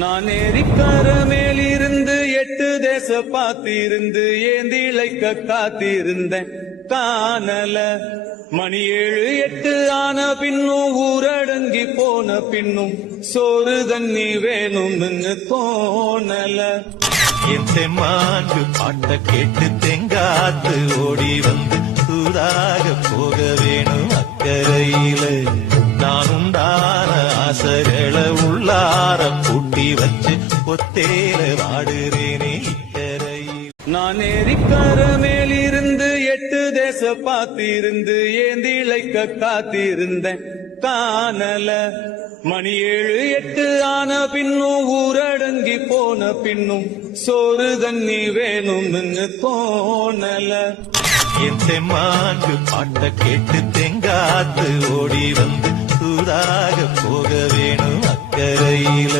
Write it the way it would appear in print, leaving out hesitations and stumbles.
நான் ஏரிக்கர மேலிருந்து 8 தேச பார்த்திருந்து ஏந்திழைக்க காத்திருந்தேன் காணல. மணி 7 8 ஆன பின்னும் ஊரடங்கி போன பின்னும் சோறு தண்ணி வேணும்னு தோணல. என் தெம்மாங்கு பாட்ட கேட்டு தெங்காத்து ஓடி வந்து சூடாக போக வேணும் அக்கறையில. நான் உண்டான ஆசைகளை உள்ளார பூட்டி வச்சு ஒத்தேல வாடுறேனே இக்கரையில். நான் ஏரிக்கர மேலிருந்து 8 தேச பார்த்திருந்து ஏந்திழைக்க காத்திருந்தேன் காணல. மணி 7 8 ஆன பின்னும் ஊரடங்கி போன பின்னும் சோறு தண்ணி வேணும்னு தோணல. என் தெம்மாங்கு பாட்ட கேட்டு தெங்காத்து ஓடி வந்து சூடாக போக வேணும் அக்கறையில.